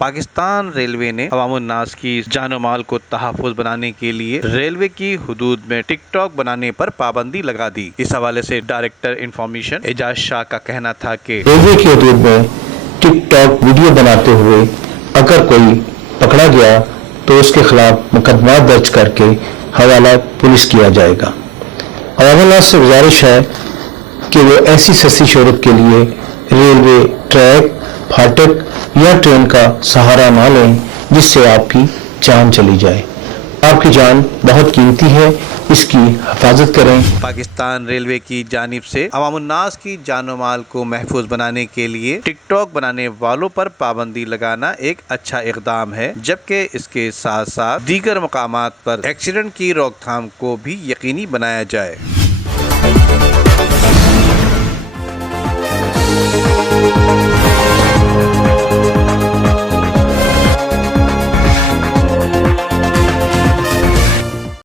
Pakistan railway نے عوام الناس کی جان و مال کو تحفظ بنانے کے لیے ریلوے کی حدود میں ٹک ٹاک بنانے پر پابندی لگا دی۔ اس حوالے سے ڈائریکٹر انفارمیشن اعجاز شاہ کا کہنا تھا کہ ریلوے کی حدود میں ٹک ٹاک ویڈیو بناتے ہوئے اگر کوئی پکڑا گیا تو اس کے خلاف مقدمات درج کر کے حوالہ پولیس کیا جائے گا۔ عوام الناس سے گزارش ہے کہ وہ ایسی سستی شہرت کے لیے ریلوے ٹریک، پھاٹک یا ٹرین کا سہارا نہ لیں جس سے آپ کی جان چلی جائے۔ آپ کی جان بہت قیمتی ہے، اس کی حفاظت کریں۔ پاکستان ریلوے کی جانب سے عوام الناس کی جان و مال کو محفوظ بنانے کے لیے ٹک ٹاک بنانے والوں پر پابندی لگانا ایک اچھا اقدام ہے، جبکہ اس کے ساتھ ساتھ دیگر مقامات پر ایکسیڈنٹ کی روک تھام کو بھی یقینی بنایا جائے۔